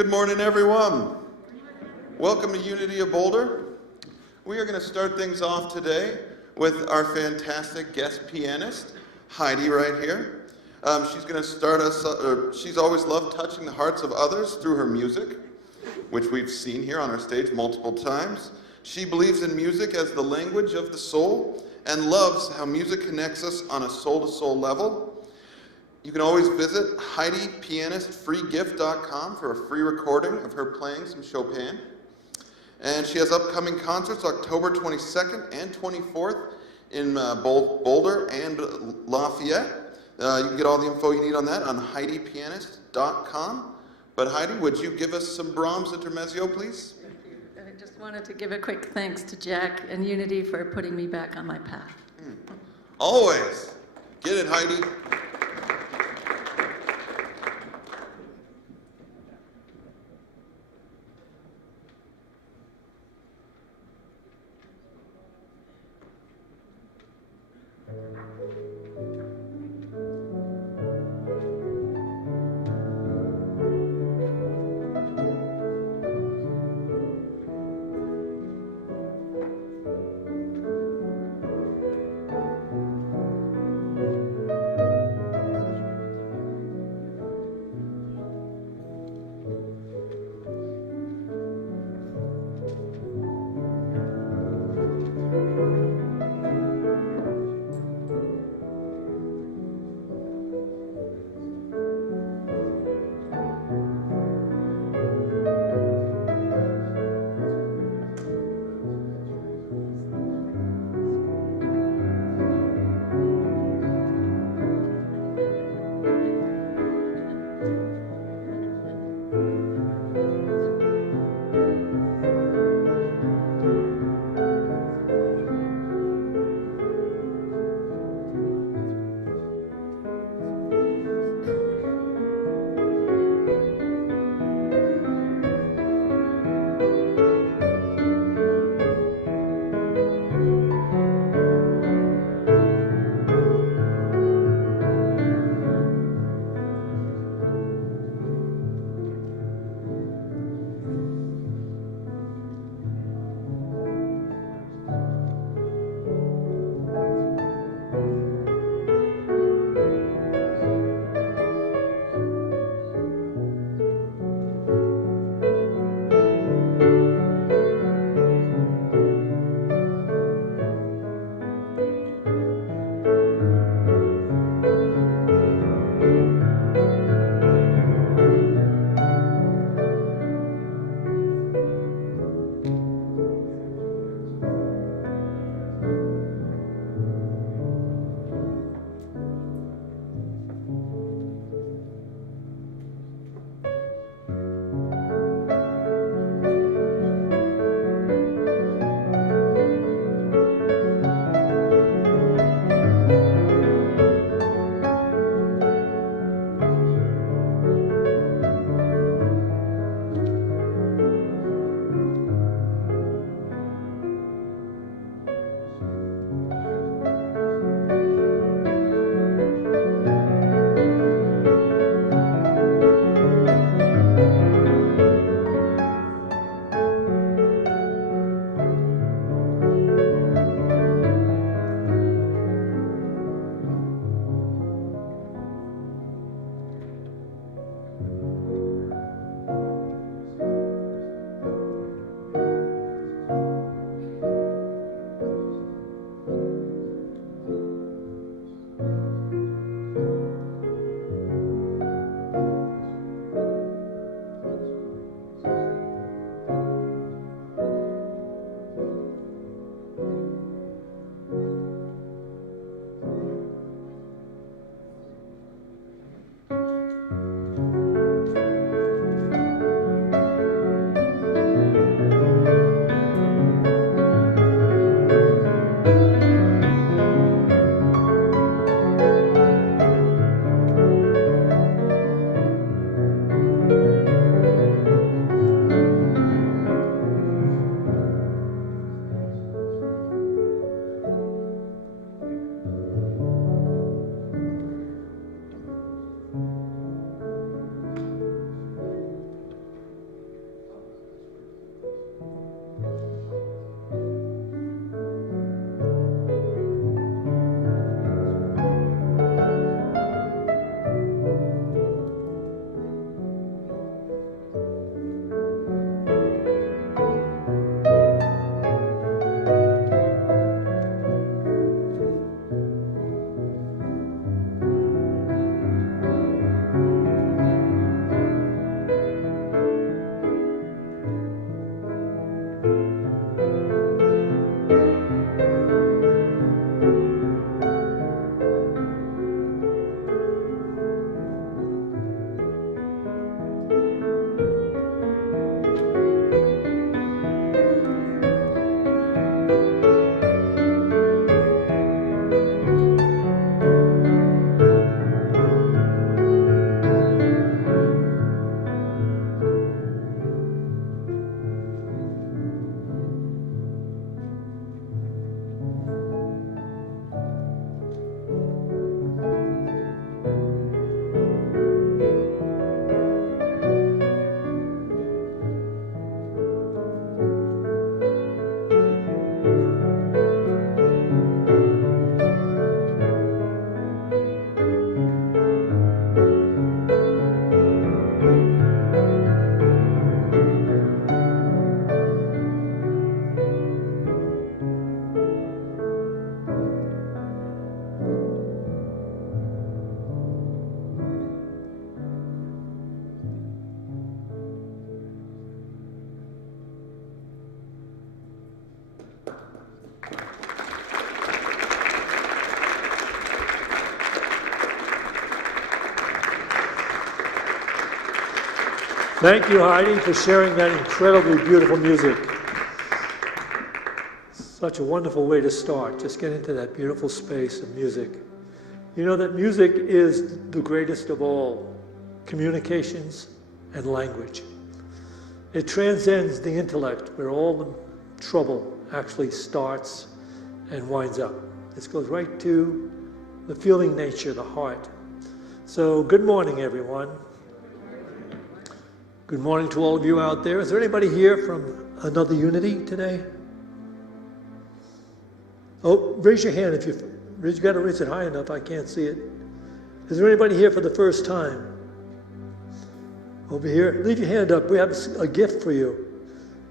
Good morning, everyone. Welcome to Unity of Boulder. We are going to start things off today with our fantastic guest pianist, Heidi, right here. She's going to start us, she's always loved touching the hearts of others through her music, which we've seen here on our stage multiple times. She believes in music as the language of the soul and loves how music connects us on a soul-to-soul level. You can always visit HeidiPianistFreeGift.com for a free recording of her playing some Chopin. And she has upcoming concerts October 22nd and 24th in Boulder and Lafayette. You can get all the info you need on that on HeidiPianist.com. But Heidi, would you give us some Brahms Intermezzo, please? Thank you. I just wanted to give a quick thanks to Jack and Unity for putting me back on my path. Always. Get it, Heidi. Thank you, Heidi, for sharing that incredibly beautiful music. Such a wonderful way to start, just get into that beautiful space of music. You know that music is the greatest of all communications and language. It transcends the intellect, where all the trouble actually starts and winds up. This goes right to the feeling nature, the heart. So good morning, everyone. Good morning to all of you out there. Is there anybody here from another unity today? Oh, raise your hand if you got to raise it high enough. I can't see it. Is there anybody here for the first time? Over here. Leave your hand up. We have a gift for you.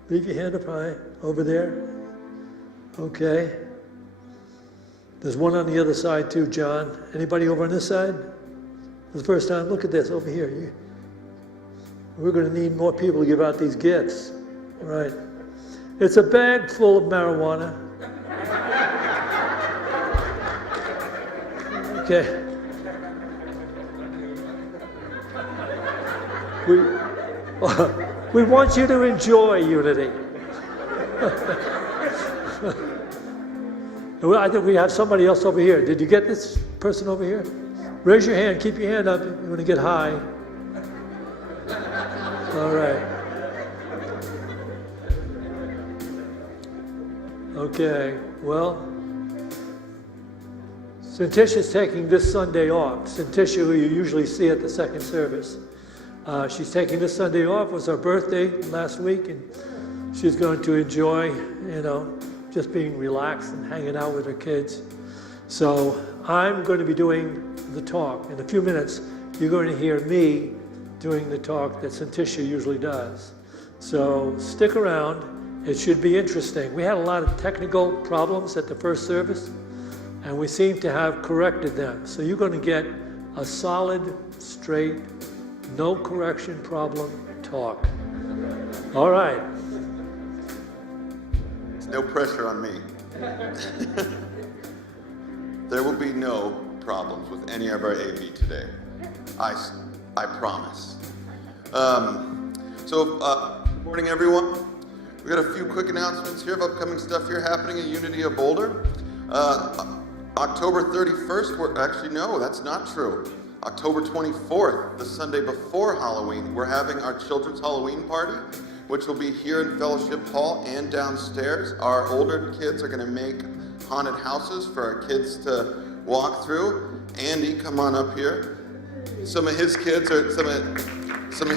Leave your hand up high. Over there. Okay. There's one on the other side too, John. Anybody over on this side? For the first time? Look at this over here. We're going to need more people to give out these gifts. All right. It's a bag full of marijuana. Okay. We want you to enjoy unity. I think we have somebody else over here. Did you get this person over here? Raise your hand. Keep your hand up. You want to get high. All right. Okay. Well, Cintisha's taking this Sunday off. Cintisha, who you usually see at the second service. She's taking this Sunday off. It was her birthday last week, and she's going to enjoy, just being relaxed and hanging out with her kids. So I'm going to be doing the talk. In a few minutes, you're going to hear me doing the talk that Cintisha usually does. So stick around. It should be interesting. We had a lot of technical problems at the first service, and we seem to have corrected them. So you're going to get a solid, straight, no correction problem talk. All right. There's no pressure on me. There will be no problems with any of our AV today. I promise. Good morning, everyone. We got a few quick announcements here of upcoming stuff here happening at Unity of Boulder. October 31st, actually, no, that's not true. October 24th, the Sunday before Halloween, we're having our children's Halloween party, which will be here in Fellowship Hall and downstairs. Our older kids are going to make haunted houses for our kids to walk through. Andy, come on up here. Some of his kids are, some of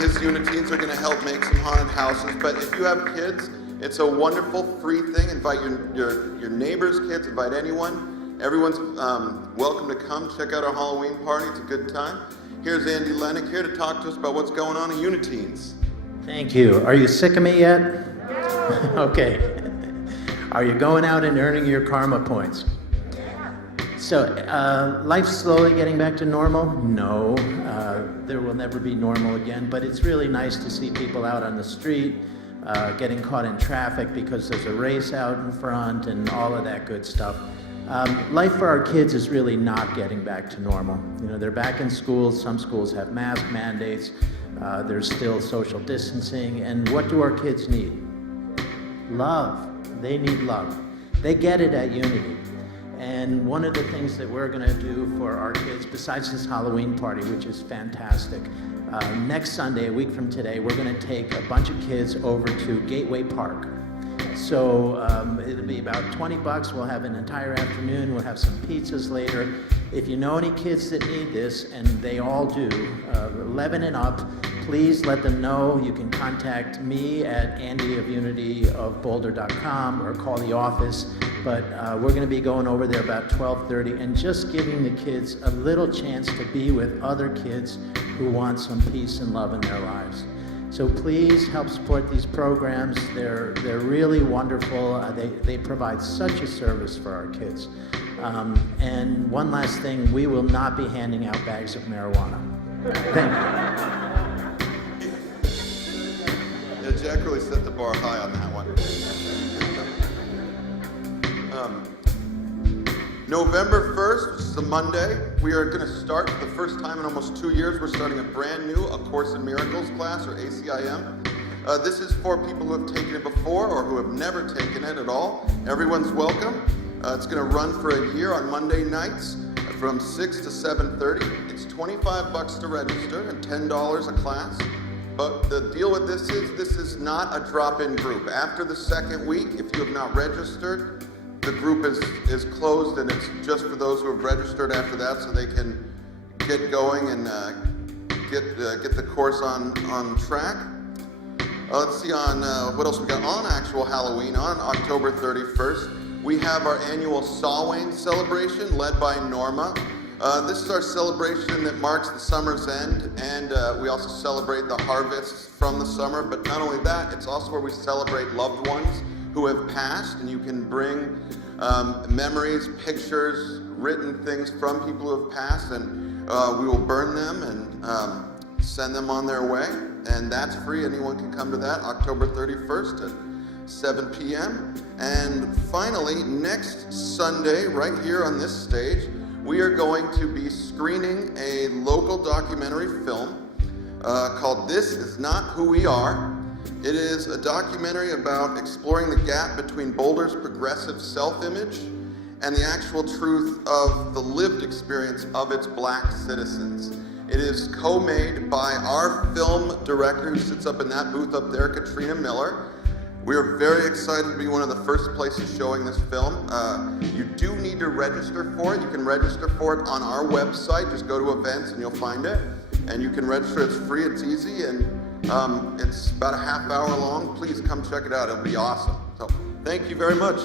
his Uniteens are going to help make some haunted houses. But if you have kids, it's a wonderful free thing. Invite your neighbors' kids, invite anyone. Everyone's welcome to come check out our Halloween party. It's a good time. Here's Andy Lennox here to talk to us about what's going on in Uniteens. Thank you. Are you sick of me yet? Okay. Are you going out and earning your karma points? So, life's slowly getting back to normal? No, there will never be normal again, but it's really nice to see people out on the street, getting caught in traffic because there's a race out in front and all of that good stuff. Life for our kids is really not getting back to normal. They're back in schools. Some schools have mask mandates. There's still social distancing. And what do our kids need? Love. They need love. They get it at Unity. And one of the things that we're going to do for our kids, besides this Halloween party, which is fantastic, next Sunday, a week from today, we're going to take a bunch of kids over to Gateway Park. So it'll be about $20. We'll have an entire afternoon. We'll have some pizzas later. If you know any kids that need this, and they all do, 11 and up, please let them know. You can contact me at andyofunityofboulder.com or call the office. But we're going to be going over there about 12:30 and just giving the kids a little chance to be with other kids who want some peace and love in their lives. So please help support these programs. They're really wonderful. They provide such a service for our kids. And one last thing, we will not be handing out bags of marijuana. Thank you. Yeah, Jack really set the bar high on that one. November 1st, which is a Monday, we are going to start for the first time in almost 2 years. We're starting a brand new A Course in Miracles class, or ACIM. This is for people who have taken it before or who have never taken it at all. Everyone's welcome. It's going to run for a year on Monday nights from 6 to 7:30. It's $25 to register and $10 a class. But the deal with this is not a drop-in group. After the second week, if you have not registered, the group is closed, and it's just for those who have registered after that, so they can get going and get the course on track. Let's see on what else we got. On actual Halloween, on October 31st, we have our annual Samhain celebration led by Norma. This is our celebration that marks the summer's end, and we also celebrate the harvests from the summer. But not only that, it's also where we celebrate loved ones who have passed, and you can bring memories, pictures, written things from people who have passed, and we will burn them and send them on their way. And that's free. Anyone can come to that, October 31st at 7 p.m. And finally, next Sunday, right here on this stage, we are going to be screening a local documentary film called This Is Not Who We Are. It is a documentary about exploring the gap between Boulder's progressive self-image and the actual truth of the lived experience of its black citizens. It is co-made by our film director who sits up in that booth up there, Katrina Miller. We are very excited to be one of the first places showing this film. You do need to register for it. You can register for it on our website. Just go to events and you'll find it. And you can register. It's free, it's easy, and it's about a half hour long. Please come check it out. It'll be awesome. So thank you very much.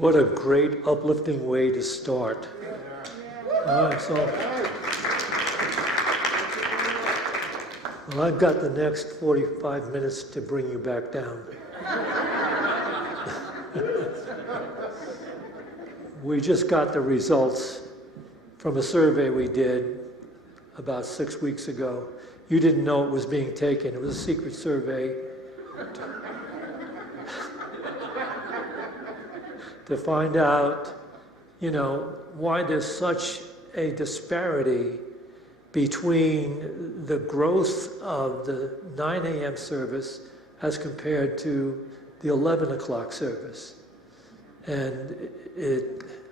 What a great, uplifting way to start. All right, so well, I've got the next 45 minutes to bring you back down. We just got the results from a survey we did about 6 weeks ago. You didn't know it was being taken. It was a secret survey to find out, why there's such a disparity between the growth of the 9 a.m. service as compared to the 11 o'clock service. And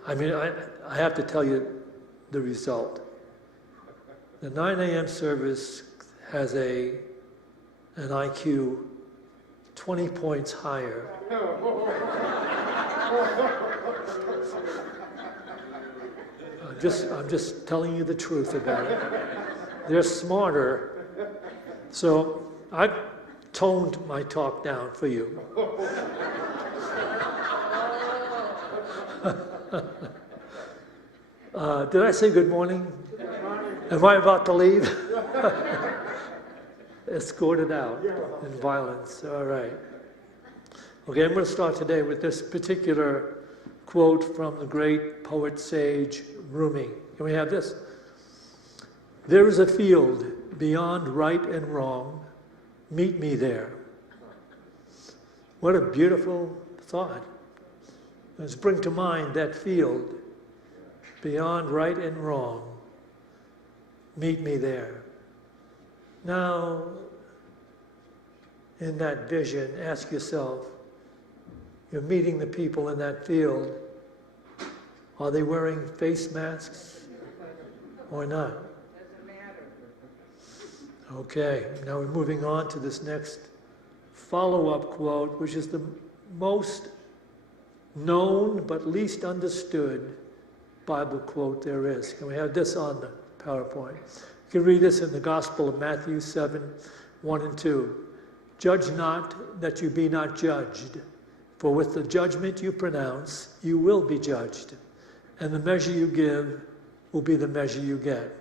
I have to tell you the result. The 9 a.m. service has an IQ 20 points higher. I'm just telling you the truth about it. They're smarter. So I've toned my talk down for you. Did I say good morning? Am I about to leave? Escorted out in violence. All right. Okay, I'm going to start today with this particular quote from the great poet sage Rumi. Can we have this? There is a field beyond right and wrong. Meet me there. What a beautiful thought. Let's bring to mind that field beyond right and wrong. Meet me there. Now, in that vision, ask yourself, you're meeting the people in that field. Are they wearing face masks or not? Doesn't matter. Okay, now we're moving on to this next follow-up quote, which is the most known but least understood Bible quote there is. Can we have this on the PowerPoint? You can read this in the Gospel of Matthew 7, 1 and 2. Judge not that you be not judged, for with the judgment you pronounce, you will be judged, and the measure you give will be the measure you get.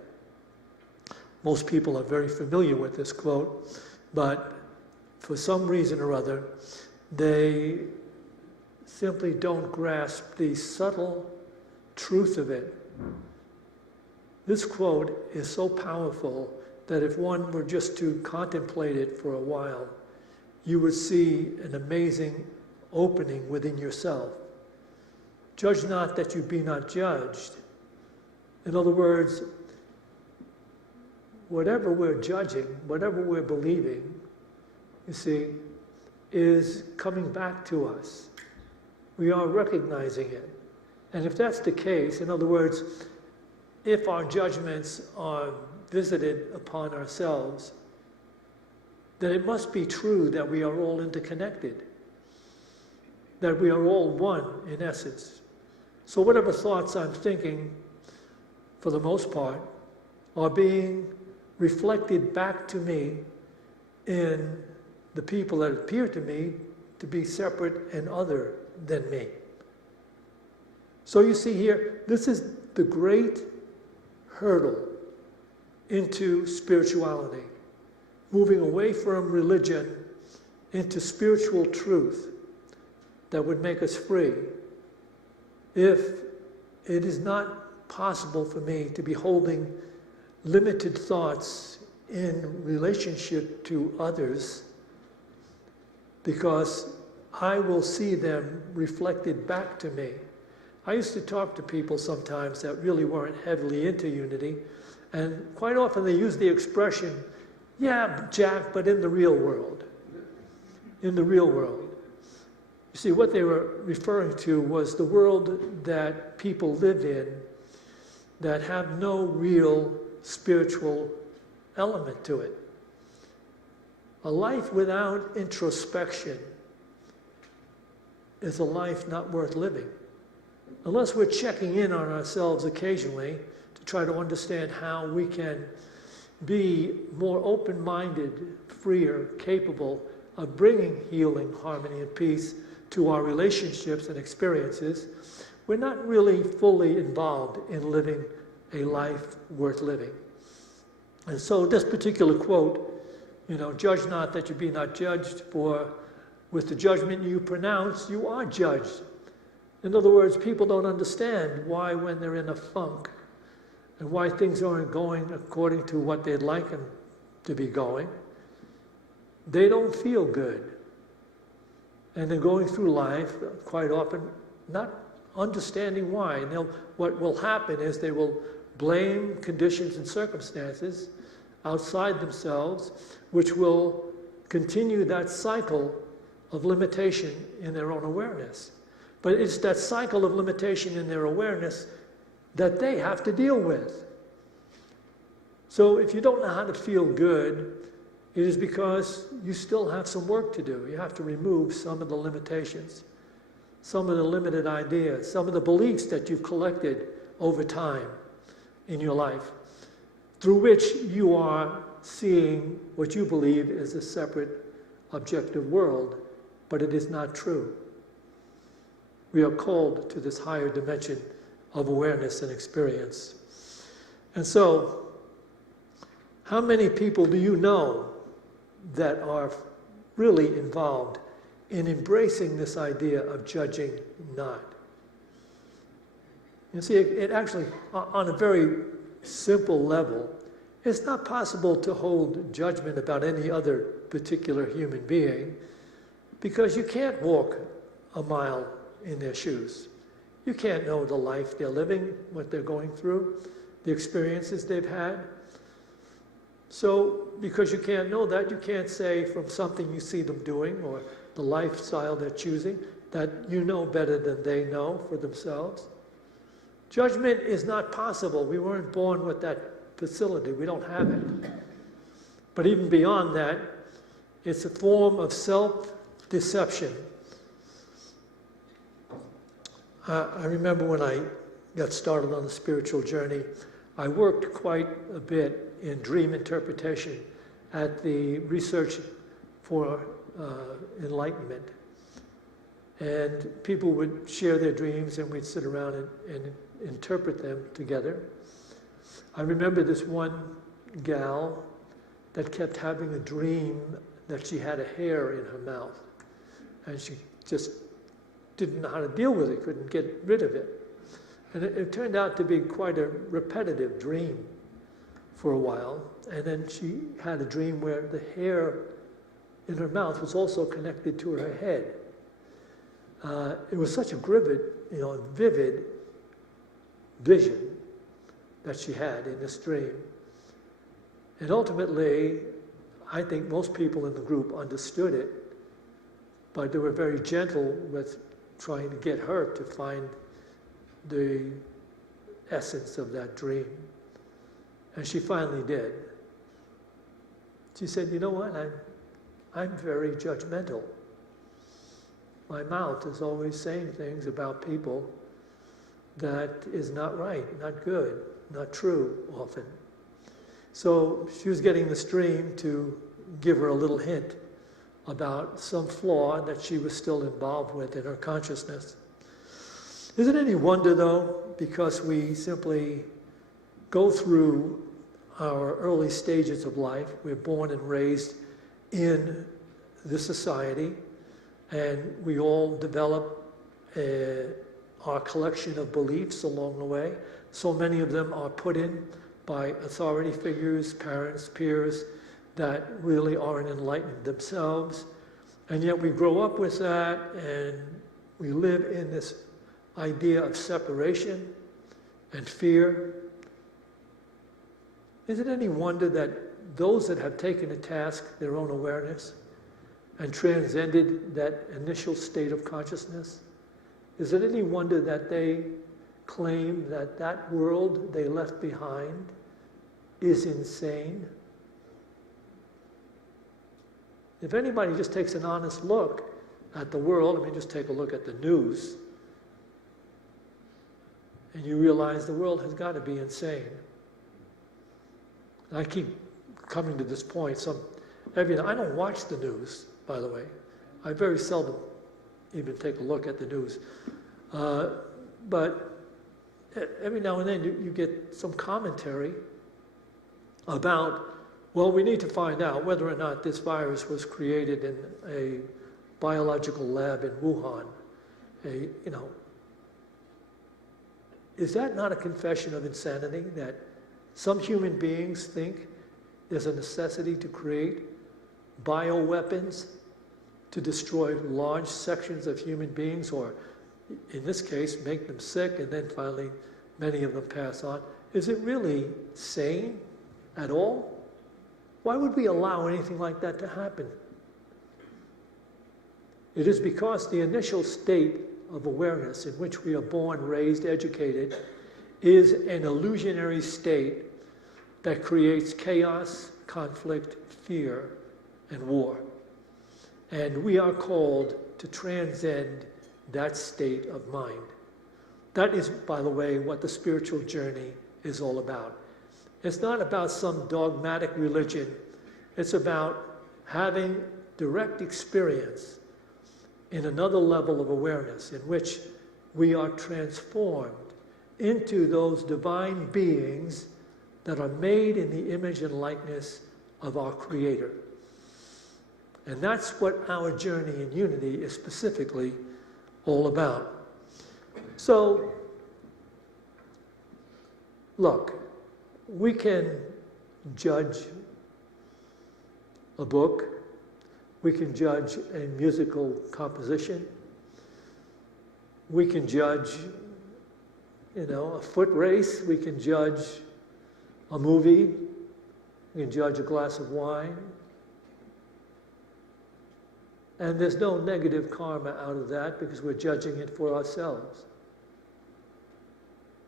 Most people are very familiar with this quote, but for some reason or other, they simply don't grasp the subtle truth of it. This quote is so powerful that if one were just to contemplate it for a while, you would see an amazing opening within yourself. Judge not that you be not judged. In other words, whatever we're judging, whatever we're believing, you see, is coming back to us. We are recognizing it. And if that's the case, in other words, if our judgments are visited upon ourselves, then it must be true that we are all interconnected, that we are all one in essence. So whatever thoughts I'm thinking, for the most part, are being reflected back to me in the people that appear to me to be separate and other than me. So you see here, this is the great hurdle into spirituality, moving away from religion into spiritual truth that would make us free. If it is not possible for me to be holding limited thoughts in relationship to others, because I will see them reflected back to me. I used to talk to people sometimes that really weren't heavily into unity, and quite often they use the expression, yeah, Jack, but in the real world. In the real world. You see, what they were referring to was the world that people live in that have no real spiritual element to it. A life without introspection is a life not worth living. Unless we're checking in on ourselves occasionally to try to understand how we can be more open-minded, freer, capable of bringing healing, harmony, and peace to our relationships and experiences, we're not really fully involved in living a life worth living. And so this particular quote, judge not that you be not judged, for with the judgment you pronounce, you are judged. In other words, people don't understand why when they're in a funk and why things aren't going according to what they'd like them to be going, they don't feel good. And they're going through life quite often not understanding why. And what will happen is they will blame conditions and circumstances outside themselves, which will continue that cycle of limitation in their own awareness. But it's that cycle of limitation in their awareness that they have to deal with. So if you don't know how to feel good, it is because you still have some work to do. You have to remove some of the limitations, some of the limited ideas, some of the beliefs that you've collected over time in your life, through which you are seeing what you believe is a separate objective world, but it is not true. We are called to this higher dimension of awareness and experience. And so, how many people do you know that are really involved in embracing this idea of judging not? You see, it actually, on a very simple level, it's not possible to hold judgment about any other particular human being because you can't walk a mile in their shoes. You can't know the life they're living, what they're going through, the experiences they've had. So, because you can't know that, you can't say from something you see them doing or the lifestyle they're choosing that you know better than they know for themselves. Judgment is not possible. We weren't born with that facility. We don't have it. But even beyond that, it's a form of self-deception. I remember when I got started on the spiritual journey, I worked quite a bit in dream interpretation at the Research for Enlightenment. And people would share their dreams and we'd sit around and interpret them together. I remember this one gal that kept having a dream that she had a hair in her mouth. And she just didn't know how to deal with it, couldn't get rid of it. And it turned out to be quite a repetitive dream for a while. And then she had a dream where the hair in her mouth was also connected to her head. It was such a vivid vision that she had in this dream. And ultimately, I think most people in the group understood it, but they were very gentle with trying to get her to find the essence of that dream. And she finally did. She said, you know what, I'm very judgmental. My mouth is always saying things about people that is not right, not good, not true often. So she was getting this dream to give her a little hint about some flaw that she was still involved with in her consciousness. Is it any wonder, though, because we simply go through our early stages of life, we're born and raised in this society, and we all develop our collection of beliefs along the way. So many of them are put in by authority figures, parents, peers, that really aren't enlightened themselves. And yet we grow up with that, and we live in this idea of separation and fear. Is it any wonder that those that have taken to task their own awareness and transcended that initial state of consciousness, is it any wonder that they claim that that world they left behind is insane? If anybody just takes an honest look at the world, I mean, just take a look at the news, and you realize the world has got to be insane. I keep coming to this point. I don't watch the news, by the way. I very seldom even take a look at the news. But every now and then you get some commentary about, well, we need to find out whether or not this virus was created in a biological lab in Wuhan. Is that not a confession of insanity, that some human beings think there's a necessity to create bioweapons to destroy large sections of human beings, or in this case, make them sick, and then finally many of them pass on? Is it really sane at all? Why would we allow anything like that to happen? It is because the initial state of awareness in which we are born, raised, educated, is an illusionary state that creates chaos, conflict, fear, and war. And we are called to transcend that state of mind. That is, by the way, what the spiritual journey is all about. It's not about some dogmatic religion. It's about having direct experience in another level of awareness in which we are transformed into those divine beings that are made in the image and likeness of our Creator. And that's what our journey in unity is specifically all about. So, look, we can judge a book, we can judge a musical composition, we can judge, a foot race, we can judge a movie, we can judge a glass of wine, and there's no negative karma out of that because we're judging it for ourselves.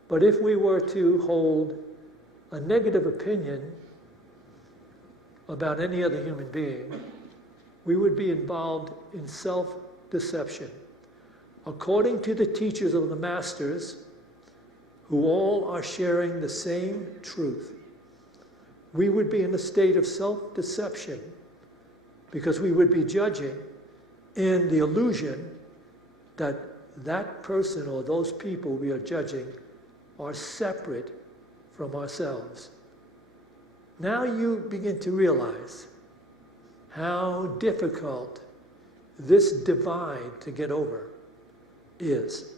But if we were to hold a negative opinion about any other human being, we would be involved in self-deception. According to the teachers of the masters, who all are sharing the same truth, we would be in a state of self-deception because we would be judging in the illusion that that person or those people we are judging are separate from ourselves. Now you begin to realize how difficult this divide to get over is.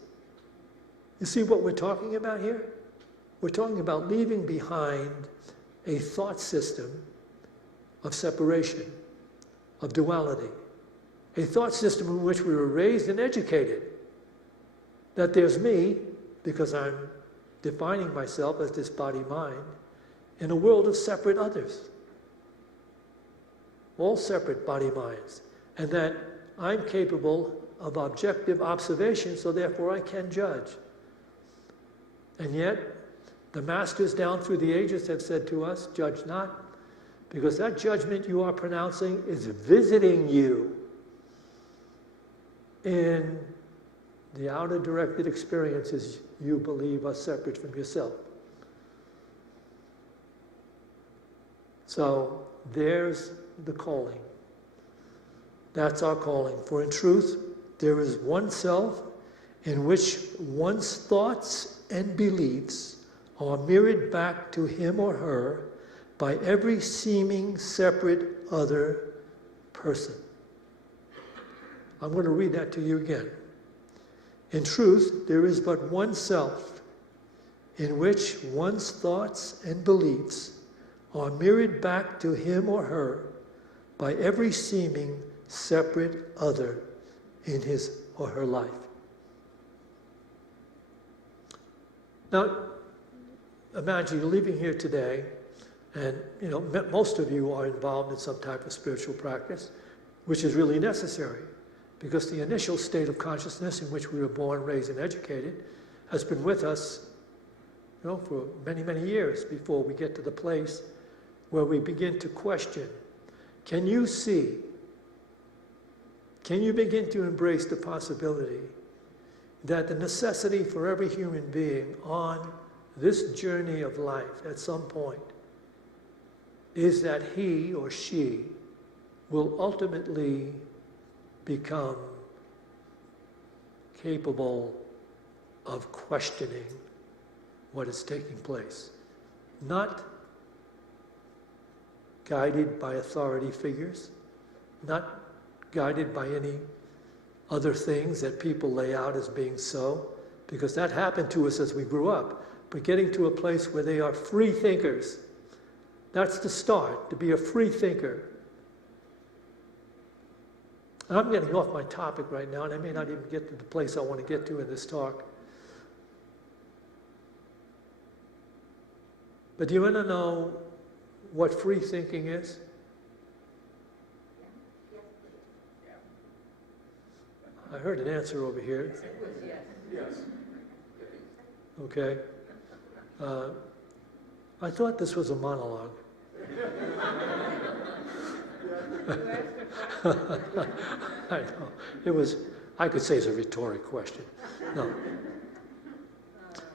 You see what we're talking about here? We're talking about leaving behind a thought system of separation, of duality, a thought system in which we were raised and educated, that there's me, because I'm defining myself as this body-mind, in a world of separate others, all separate body-minds, and that I'm capable of objective observation, so therefore I can judge. And yet, the masters down through the ages have said to us, judge not, because that judgment you are pronouncing is visiting you in the outer directed experiences you believe are separate from yourself. So there's the calling. That's our calling. For in truth, there is one self in which one's thoughts and beliefs are mirrored back to him or her by every seeming separate other person. I'm going to read that to you again. In truth, there is but one self in which one's thoughts and beliefs are mirrored back to him or her by every seeming separate other in his or her life. Now, imagine you're leaving here today, and most of you are involved in some type of spiritual practice, which is really necessary, because the initial state of consciousness in which we were born, raised, and educated has been with us, for many, many years before we get to the place where we begin to question. Can you see? Can you begin to embrace the possibility that the necessity for every human being on this journey of life at some point is that he or she will ultimately become capable of questioning what is taking place. Not guided by authority figures, not guided by any other things that people lay out as being so, because that happened to us as we grew up. But getting to a place where they are free thinkers, that's the start, to be a free thinker. And I'm getting off my topic right now, and I may not even get to the place I want to get to in this talk. But do you want to know what free thinking is? I heard an answer over here. Yes. Okay. I thought this was a monologue. I know. It was, I could say it's a rhetoric question. No.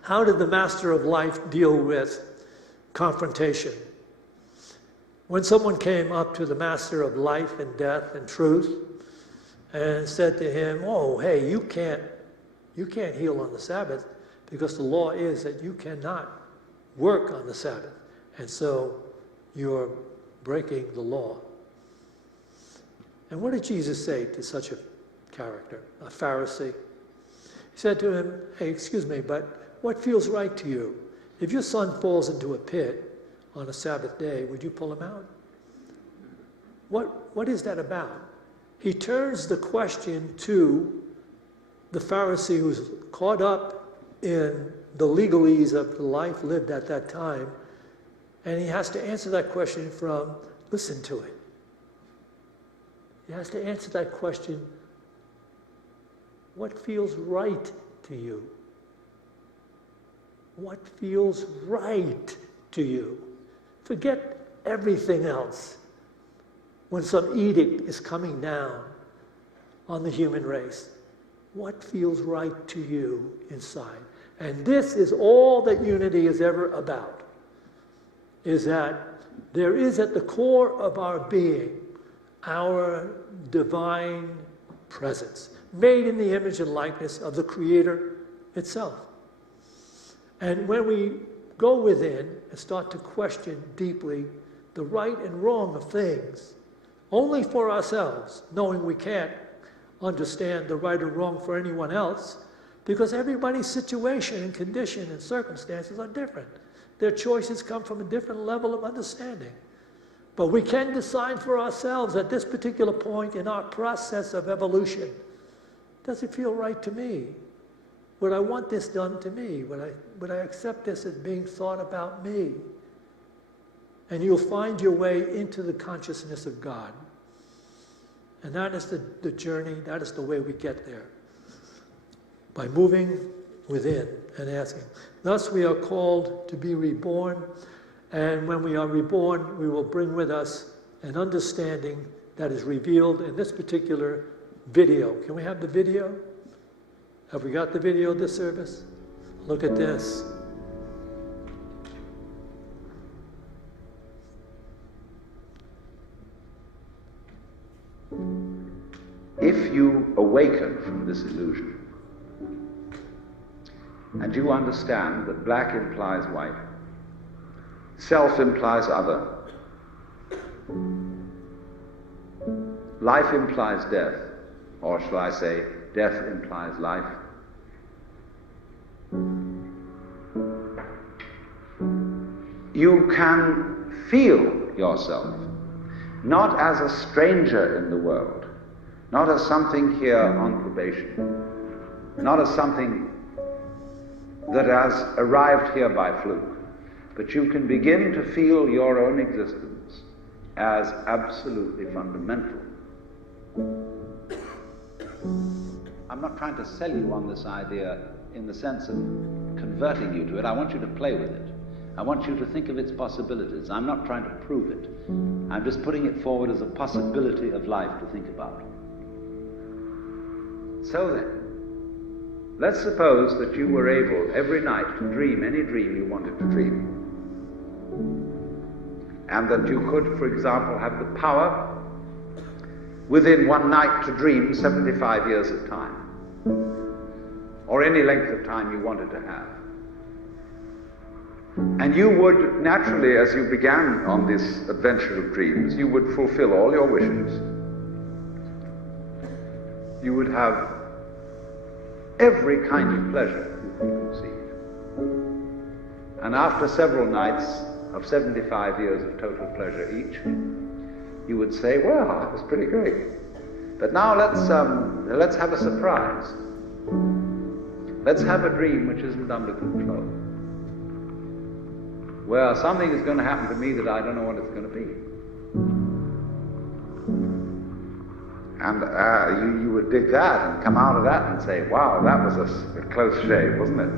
How did the Master of Life deal with confrontation? When someone came up to the Master of Life and Death and Truth and said to him, oh, hey, you can't heal on the Sabbath because the law is that you cannot work on the Sabbath. And so you're breaking the law. And what did Jesus say to such a character, a Pharisee? He said to him, hey, excuse me, but what feels right to you? If your son falls into a pit on a Sabbath day, would you pull him out? What is that about? He turns the question to the Pharisee who's caught up in the legalese of the life lived at that time, and he has to answer that question from, listen to it. He has to answer that question, what feels right to you? What feels right to you? Forget everything else. When some edict is coming down on the human race, what feels right to you inside? And this is all that unity is ever about, is that there is at the core of our being our divine presence, made in the image and likeness of the Creator itself. And when we go within and start to question deeply the right and wrong of things, only for ourselves, knowing we can't understand the right or wrong for anyone else, because everybody's situation and condition and circumstances are different. Their choices come from a different level of understanding. But we can decide for ourselves at this particular point in our process of evolution, does it feel right to me? Would I want this done to me? Would I accept this as being thought about me? And you'll find your way into the consciousness of God. And that is the journey, that is the way we get there. By moving within and asking. Thus we are called to be reborn, and when we are reborn, we will bring with us an understanding that is revealed in this particular video. Can we have the video? Have we got the video of this service? Look at this. If you awaken from this illusion, and you understand that black implies white, self implies other, life implies death, or shall I say, death implies life, you can feel yourself not as a stranger in the world, not as something here on probation, not as something that has arrived here by fluke, but you can begin to feel your own existence as absolutely fundamental. I'm not trying to sell you on this idea in the sense of converting you to it. I want you to play with it. I want you to think of its possibilities. I'm not trying to prove it. I'm just putting it forward as a possibility of life to think about. So then, let's suppose that you were able every night to dream any dream you wanted to dream. And that you could, for example, have the power within one night to dream 75 years of time. or any length of time you wanted to have. And you would naturally, as you began on this adventure of dreams, you would fulfill all your wishes. You would have every kind of pleasure you could conceive. And after several nights of 75 years of total pleasure each, you would say, well, that was pretty great. But now let's have a surprise. Let's have a dream which isn't under control. Well, something is going to happen to me that I don't know what it's going to be. And you would dig that and come out of that and say, wow, that was a close shave, wasn't it?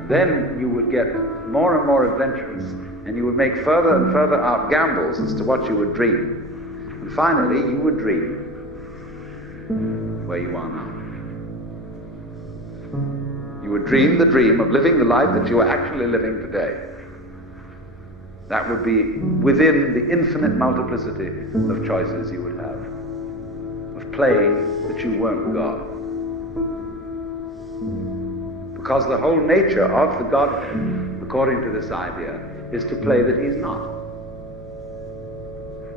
And then you would get more and more adventurous, and you would make further and further out gambles as to what you would dream. And finally, you would dream where you are now. You would dream the dream of living the life that you are actually living today. That would be within the infinite multiplicity of choices you would have, of playing that you weren't God. Because the whole nature of the Godhead, according to this idea, is to play that he's not.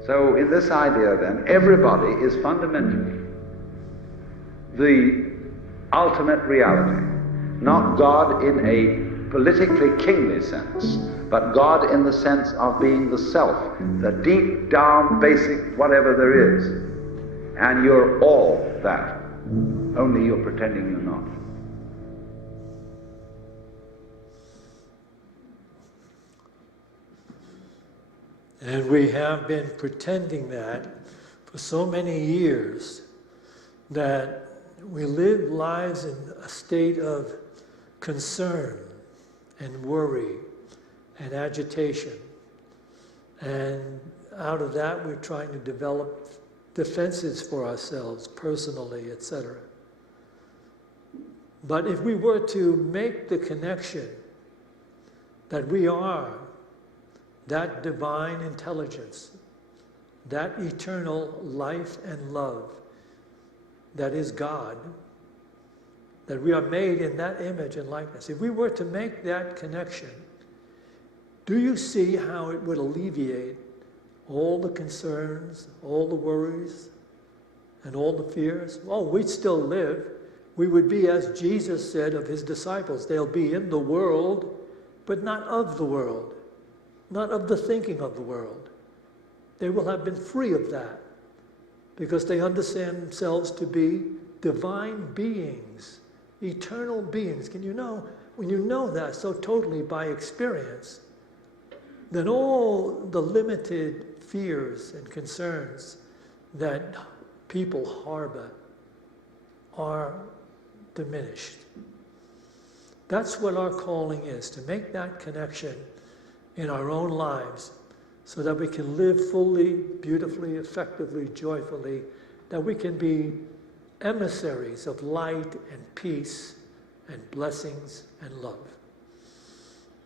So in this idea then, everybody is fundamentally the ultimate reality. Not God in a politically kingly sense, but God in the sense of being the self, the deep down basic whatever there is. And you're all that, only you're pretending you're not. And we have been pretending that for so many years that we live lives in a state of concern and worry and agitation. And out of that, we're trying to develop defenses for ourselves, personally, etc. But if we were to make the connection that we are that divine intelligence, that eternal life and love that is God, that we are made in that image and likeness. If we were to make that connection, do you see how it would alleviate all the concerns, all the worries, and all the fears? Oh, we'd still live. We would be, as Jesus said of his disciples, they'll be in the world, but not of the world, not of the thinking of the world. They will have been free of that because they understand themselves to be divine beings, eternal beings. Can you know, when you know that so totally by experience, then all the limited fears and concerns that people harbor are diminished. That's what our calling is, to make that connection in our own lives so that we can live fully, beautifully, effectively, joyfully, that we can be emissaries of light and peace and blessings and love.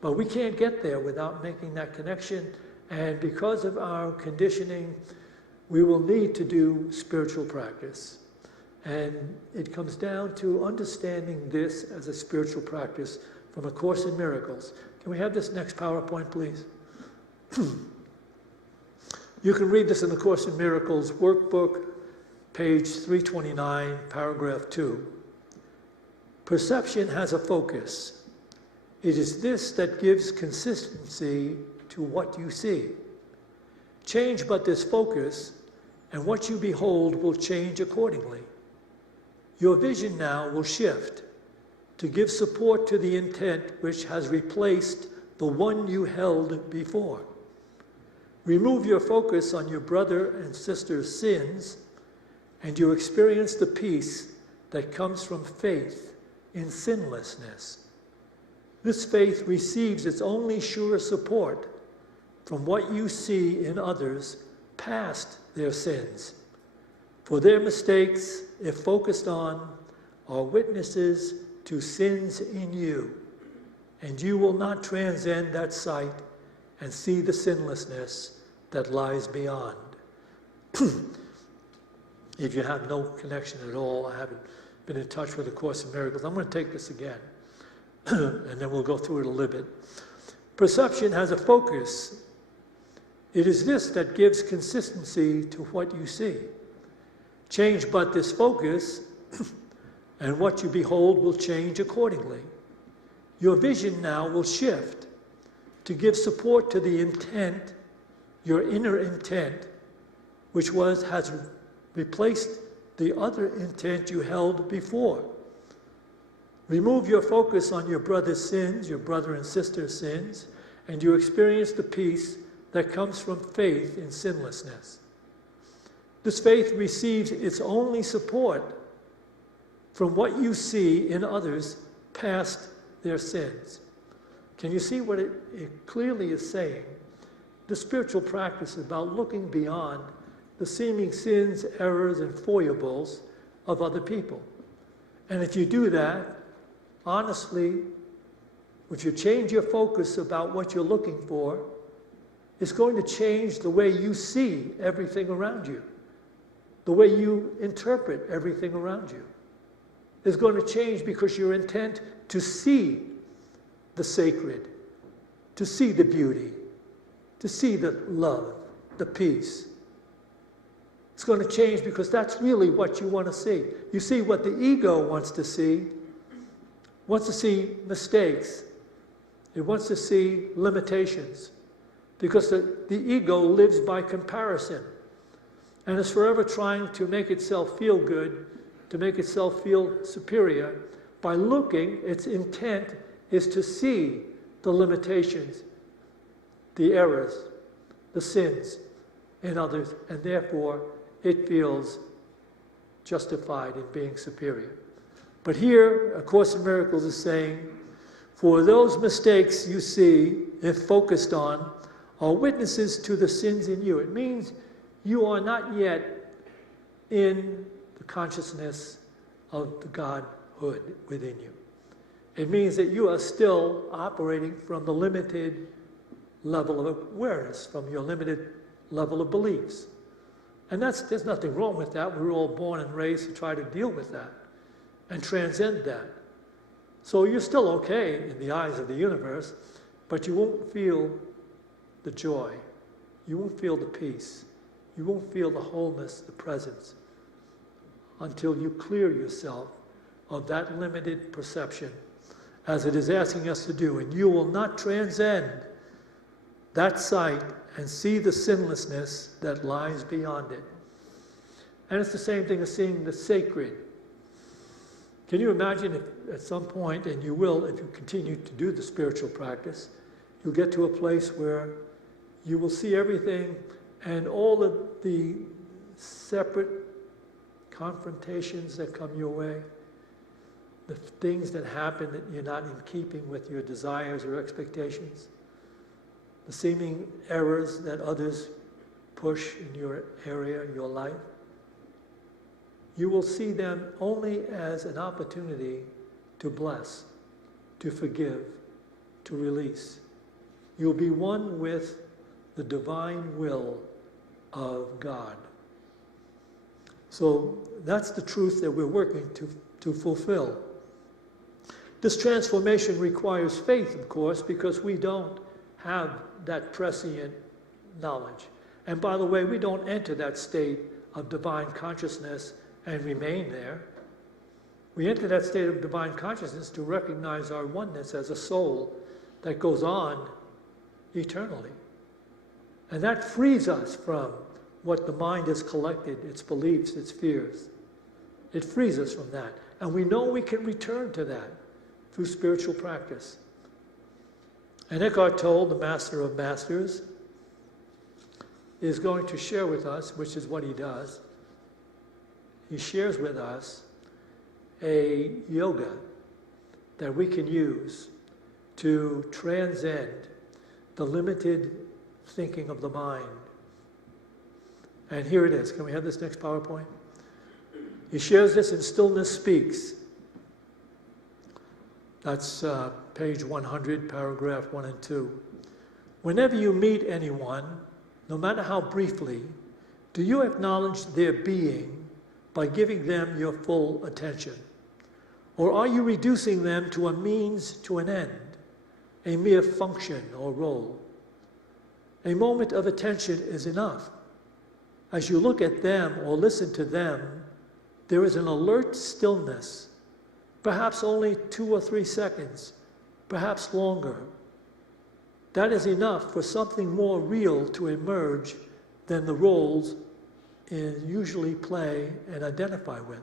But we can't get there without making that connection, and because of our conditioning, we will need to do spiritual practice. And it comes down to understanding this as a spiritual practice from A Course in Miracles. Can we have this next PowerPoint, please? You can read this in the Course in Miracles workbook, page 329, paragraph 2. Perception has a focus. It is this that gives consistency to what you see. Change but this focus, and what you behold will change accordingly. Your vision now will shift to give support to the intent which has replaced the one you held before. Remove your focus on your brother and sister's sins, and you experience the peace that comes from faith in sinlessness. This faith receives its only sure support from what you see in others past their sins. For their mistakes, if focused on, are witnesses to sins in you, and you will not transcend that sight and see the sinlessness that lies beyond. If you have no connection at all, I haven't been in touch with A Course in Miracles. I'm going to take this again, and then we'll go through it a little bit. Perception has a focus. It is this that gives consistency to what you see. Change but this focus, and what you behold will change accordingly. Your vision now will shift to give support to the intent, your inner intent, which has replaced the other intent you held before. Remove your focus on your brother's sins, your brother and sister's sins, and you experience the peace that comes from faith in sinlessness. This faith receives its only support from what you see in others past their sins. Can you see what it clearly is saying? The spiritual practice is about looking beyond the seeming sins, errors, and foibles of other people. And if you do that, honestly, if you change your focus about what you're looking for, it's going to change the way you see everything around you, the way you interpret everything around you. It's going to change because you're intent to see the sacred, to see the beauty, to see the love, the peace. It's going to change because that's really what you want to see. You see what the ego wants to see mistakes. It wants to see limitations because the ego lives by comparison and is forever trying to make itself feel good, to make itself feel superior. By looking, its intent is to see the limitations, the errors, the sins in others, and therefore it feels justified in being superior. But here, A Course in Miracles is saying, for those mistakes you see, if focused on, are witnesses to the sins in you. It means you are not yet in the consciousness of the Godhood within you. It means that you are still operating from the limited level of awareness, from your limited level of beliefs. And there's nothing wrong with that. We were all born and raised to try to deal with that and transcend that. So you're still okay in the eyes of the universe, but you won't feel the joy. You won't feel the peace. You won't feel the wholeness, the presence, until you clear yourself of that limited perception, as it is asking us to do. And you will not transcend that sight and see the sinlessness that lies beyond it. And it's the same thing as seeing the sacred. Can you imagine if at some point, and you will if you continue to do the spiritual practice, you'll get to a place where you will see everything and all of the separate confrontations that come your way, the things that happen that you're not in keeping with your desires or expectations, the seeming errors that others push in your area, your life. You will see them only as an opportunity to bless, to forgive, to release. You'll be one with the divine will of God. So that's the truth that we're working to fulfill. This transformation requires faith, of course, because we don't have that prescient knowledge. And by the way, we don't enter that state of divine consciousness and remain there. We enter that state of divine consciousness to recognize our oneness as a soul that goes on eternally. And that frees us from what the mind has collected, its beliefs, its fears. It frees us from that. And we know we can return to that through spiritual practice. And Eckhart Tolle, the Master of Masters, is going to share with us, which is what he does, he shares with us a yoga that we can use to transcend the limited thinking of the mind. And here it is. Can we have this next PowerPoint? He shares this in Stillness Speaks. That's page 100, paragraph 1 and 2. Whenever you meet anyone, no matter how briefly, do you acknowledge their being by giving them your full attention? Or are you reducing them to a means to an end, a mere function or role? A moment of attention is enough. As you look at them or listen to them, there is an alert stillness, perhaps only 2 or 3 seconds, perhaps longer. That is enough for something more real to emerge than the roles usually play and identify with.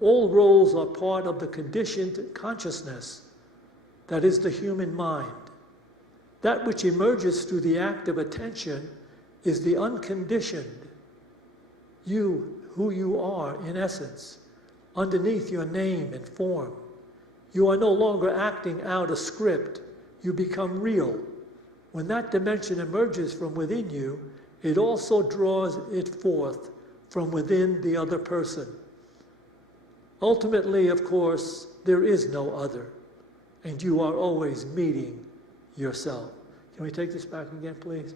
All roles are part of the conditioned consciousness that is the human mind. That which emerges through the act of attention is the unconditioned you, who you are in essence, underneath your name and form. You are no longer acting out a script. You become real. When that dimension emerges from within you, it also draws it forth from within the other person. Ultimately, of course, there is no other, and you are always meeting yourself. Can we take this back again, please?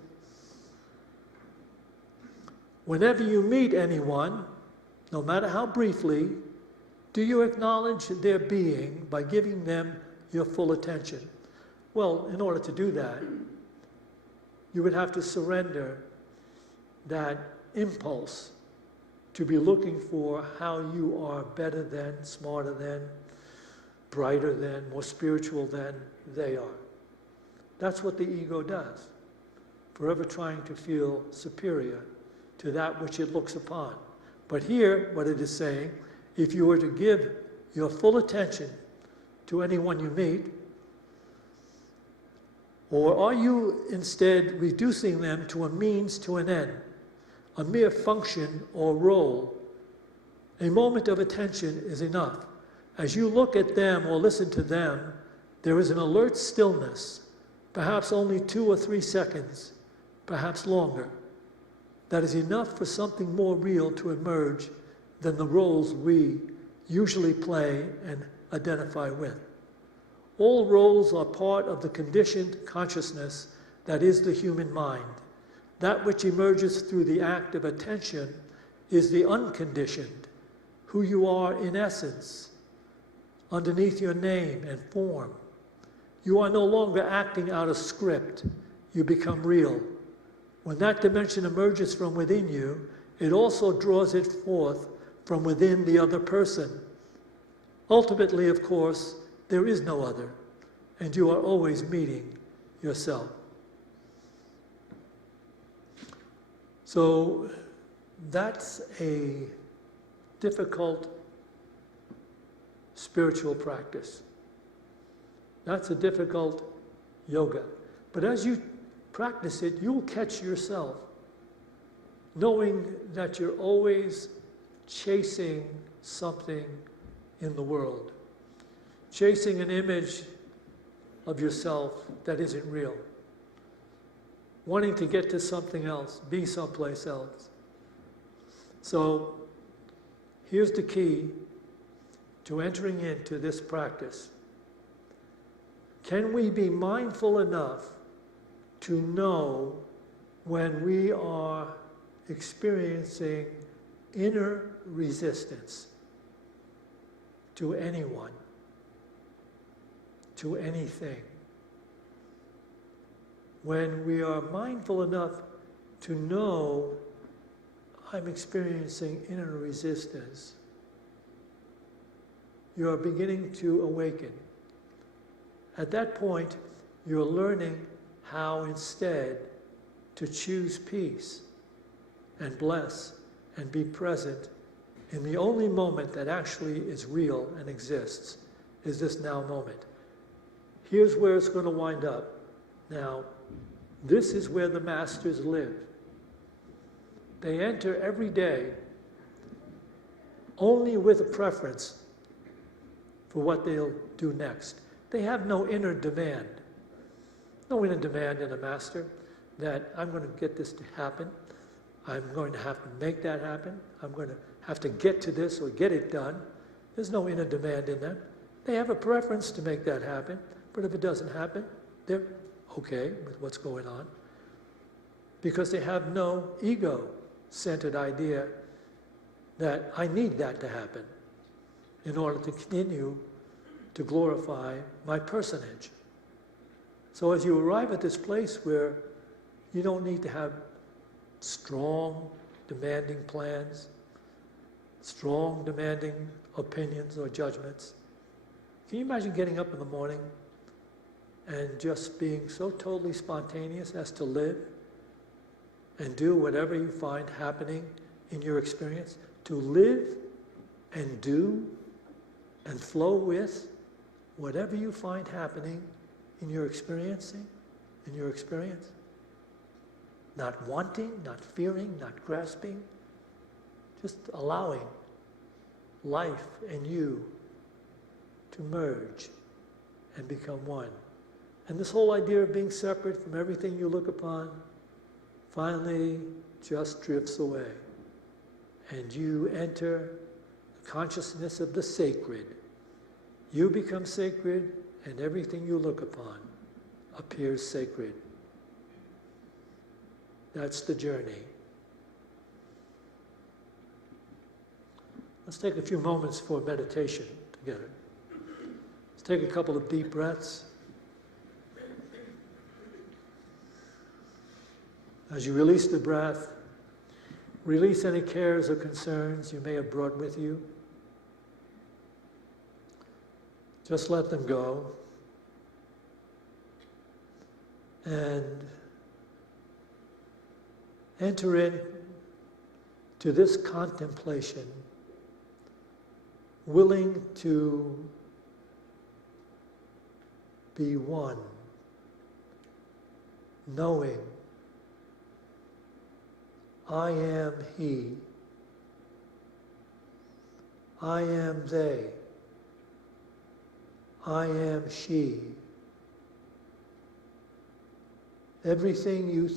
Whenever you meet anyone, no matter how briefly, do you acknowledge their being by giving them your full attention? Well, in order to do that, you would have to surrender that impulse to be looking for how you are better than, smarter than, brighter than, more spiritual than they are. That's what the ego does, forever trying to feel superior to that which it looks upon. But here, what it is saying, if you were to give your full attention to anyone you meet, or are you instead reducing them to a means to an end, a mere function or role? A moment of attention is enough. As you look at them or listen to them, there is an alert stillness, perhaps only 2 or 3 seconds, perhaps longer. That is enough for something more real to emerge than the roles we usually play and identify with. All roles are part of the conditioned consciousness that is the human mind. That which emerges through the act of attention is the unconditioned, who you are in essence, underneath your name and form. You are no longer acting out a script. You become real. When that dimension emerges from within you, it also draws it forth from within the other person. Ultimately, of course, there is no other, and you are always meeting yourself. So that's a difficult spiritual practice. That's a difficult yoga. But as you practice it, you'll catch yourself knowing that you're always chasing something in the world, chasing an image of yourself that isn't real, wanting to get to something else, be someplace else. So here's the key to entering into this practice. Can we be mindful enough to know when we are experiencing inner resistance to anyone, to anything? When we are mindful enough to know I'm experiencing inner resistance, you are beginning to awaken. At that point, you're learning how instead to choose peace and bless and be present in the only moment that actually is real and exists, is this now moment. Here's where it's going to wind up. Now, this is where the masters live. They enter every day only with a preference for what they'll do next. They have no inner demand. No inner demand in a master that I'm going to get this to happen. I'm going to have to make that happen. I'm going to have to get to this or get it done. There's no inner demand in them. They have a preference to make that happen, but if it doesn't happen, they're okay with what's going on because they have no ego-centered idea that I need that to happen. in order to continue to glorify my personage. So as you arrive at this place where you don't need to have strong, demanding plans, strong, demanding opinions or judgments, can you imagine getting up in the morning and just being so totally spontaneous as to live and do whatever you find happening in your experience? To live and do and flow with whatever you find happening in your experiencing, in your experience. Not wanting, not fearing, not grasping, just allowing life and you to merge and become one. And this whole idea of being separate from everything you look upon finally just drifts away. And you enter the consciousness of the sacred. You become sacred, and everything you look upon appears sacred. That's the journey. Let's take a few moments for meditation together. Let's take a couple of deep breaths. As you release the breath, release any cares or concerns you may have brought with you. Just let them go. And enter into this contemplation, willing to be one, knowing I am he, I am they, I am she. Everything you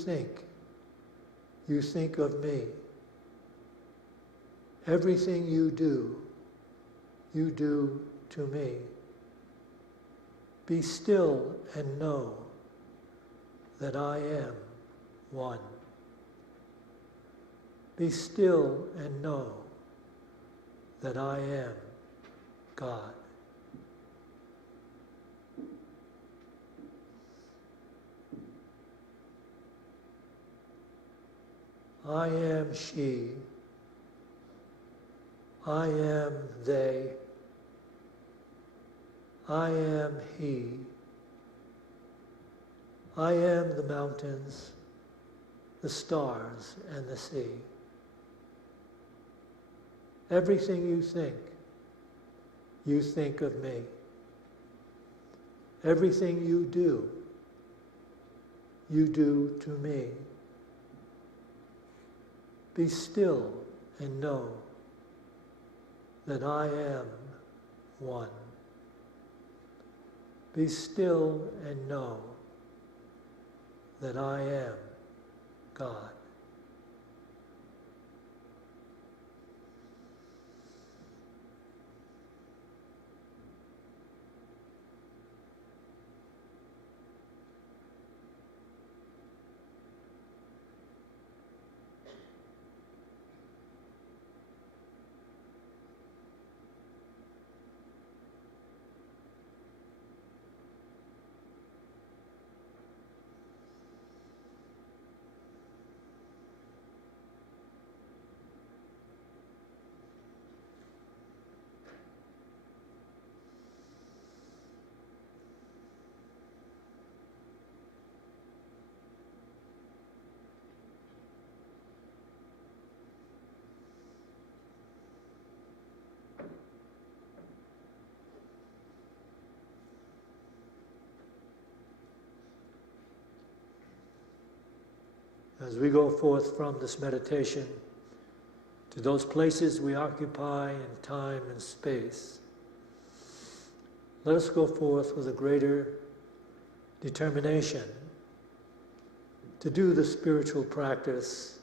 think of me. Everything you do to me. Be still and know that I am one. Be still and know that I am God. I am she. I am they. I am he. I am the mountains, the stars, and the sea. Everything you think of me. Everything you do to me. Be still and know that I am one. Be still and know that I am God. As we go forth from this meditation to those places we occupy in time and space, let us go forth with a greater determination to do the spiritual practice,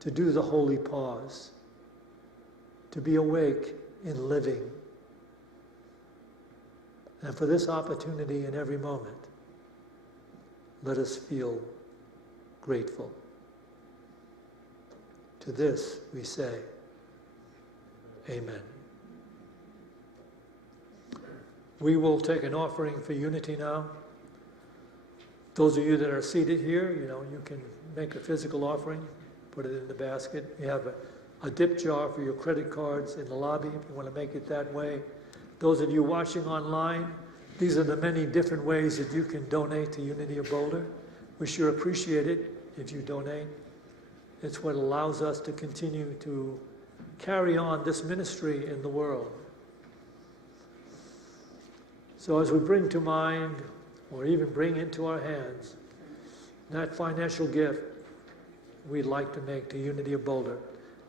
to do the holy pause, to be awake in living. And for this opportunity in every moment, let us feel grateful. To this we say, Amen. We will take an offering for unity now. Those of you that are seated here, you can make a physical offering, put it in the basket. You have a dip jar for your credit cards in the lobby if you want to make it that way. Those of you watching online, these are the many different ways that you can donate to Unity of Boulder. We sure appreciate it if you donate. It's what allows us to continue to carry on this ministry in the world. So as we bring to mind, or even bring into our hands, that financial gift we'd like to make to Unity of Boulder,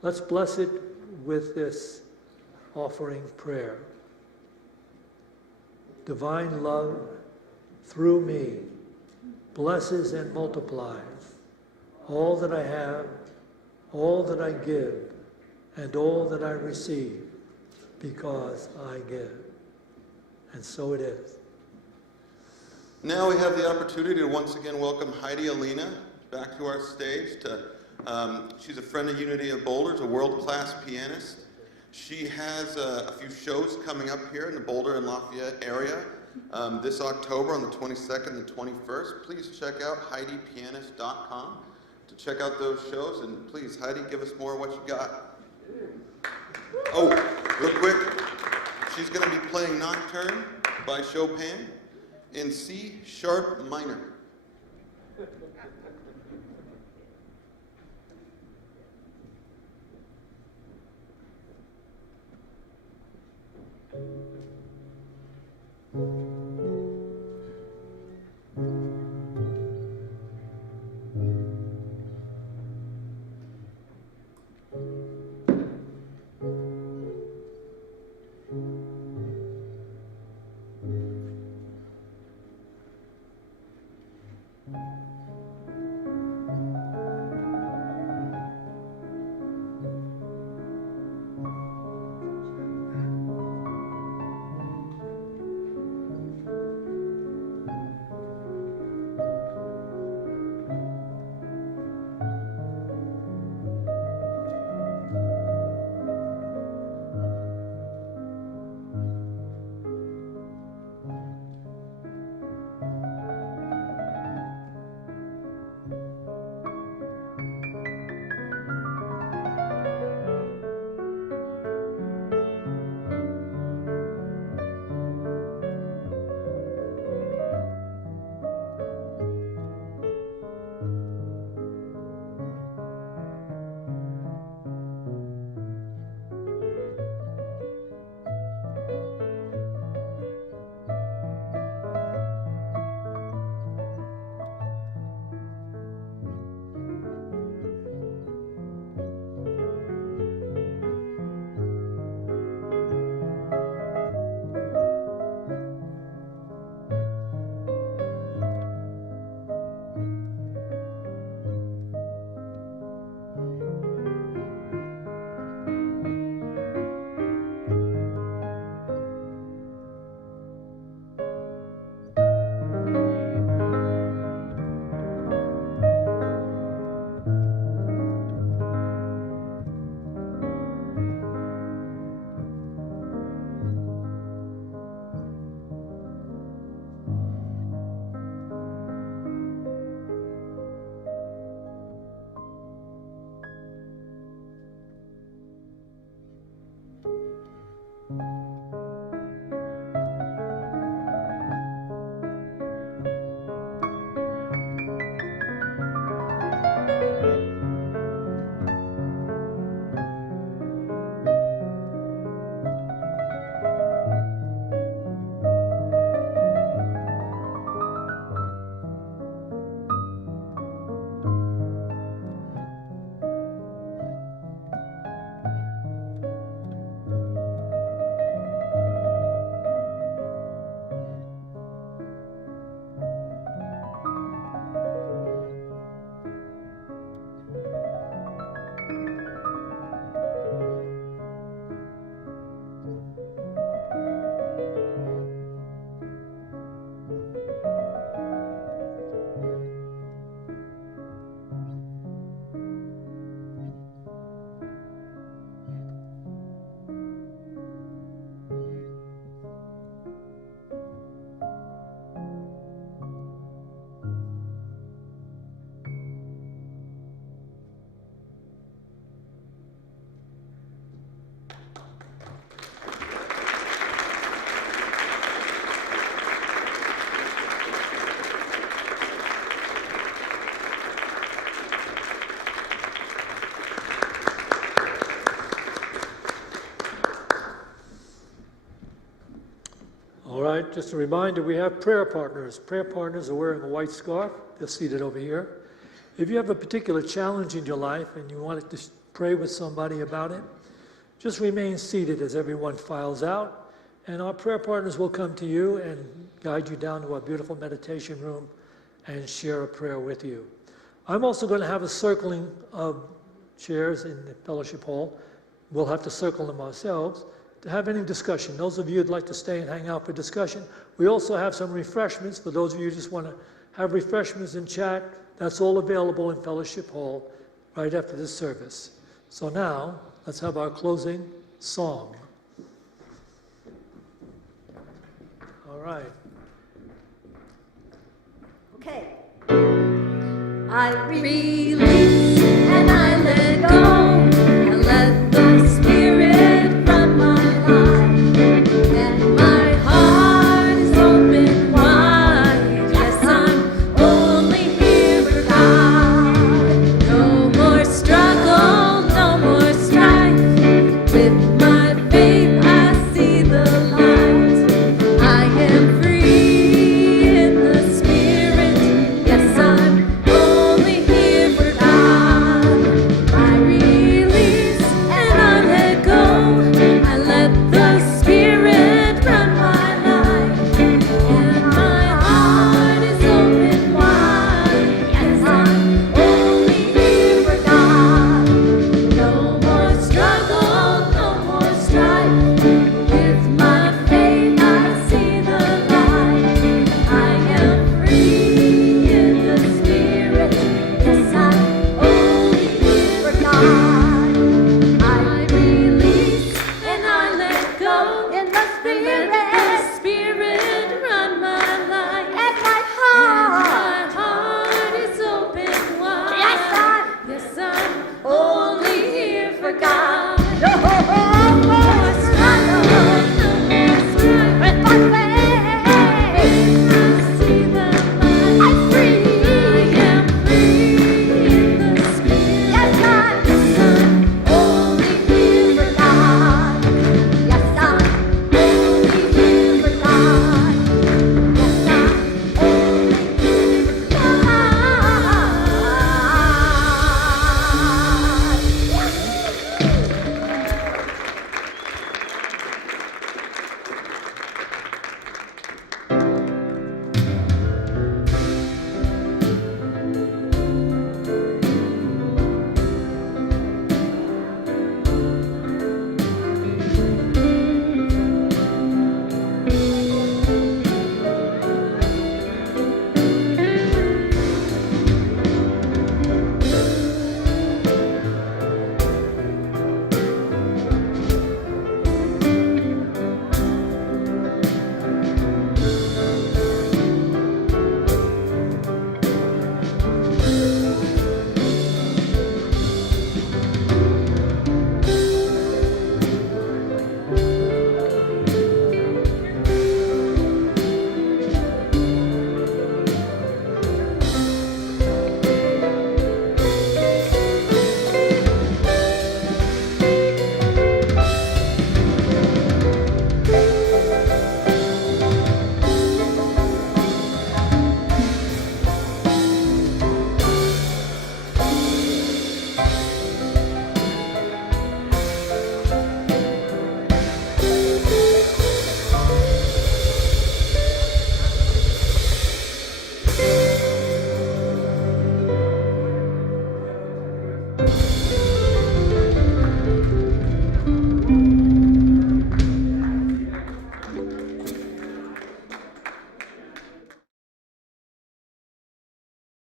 let's bless it with this offering prayer. Divine love, through me, blesses and multiplies all that I have, all that I give, and all that I receive, because I give. And so it is. Now we have the opportunity to once again welcome Heidi Alina back to our stage. She's a friend of Unity of Boulder, a world-class pianist. She has a few shows coming up here in the Boulder and Lafayette area this October on the 22nd and 21st. Please check out HeidiPianist.com to check out those shows. And please, Heidi, give us more of what you got. Oh, real quick, she's going to be playing Nocturne by Chopin in C sharp minor. back, just a reminder, we have prayer partners. Prayer partners are wearing a white scarf. They're seated over here. If you have a particular challenge in your life and you want to pray with somebody about it, just remain seated as everyone files out, and our prayer partners will come to you and guide you down to our beautiful meditation room and share a prayer with you. I'm also going to have a circling of chairs in the fellowship hall. We'll have to circle them ourselves to have any discussion. Those of you who'd like to stay and hang out for discussion, we also have some refreshments. For those of you who just want to have refreshments and chat, that's all available in fellowship hall right after this service. So now, let's have our closing song. All right. Okay. I release and I let go. I let the spirit from my life. And my heart is open wide. Yes, I'm only here for God. No more struggle, no more strife. With my faith I see the light. I am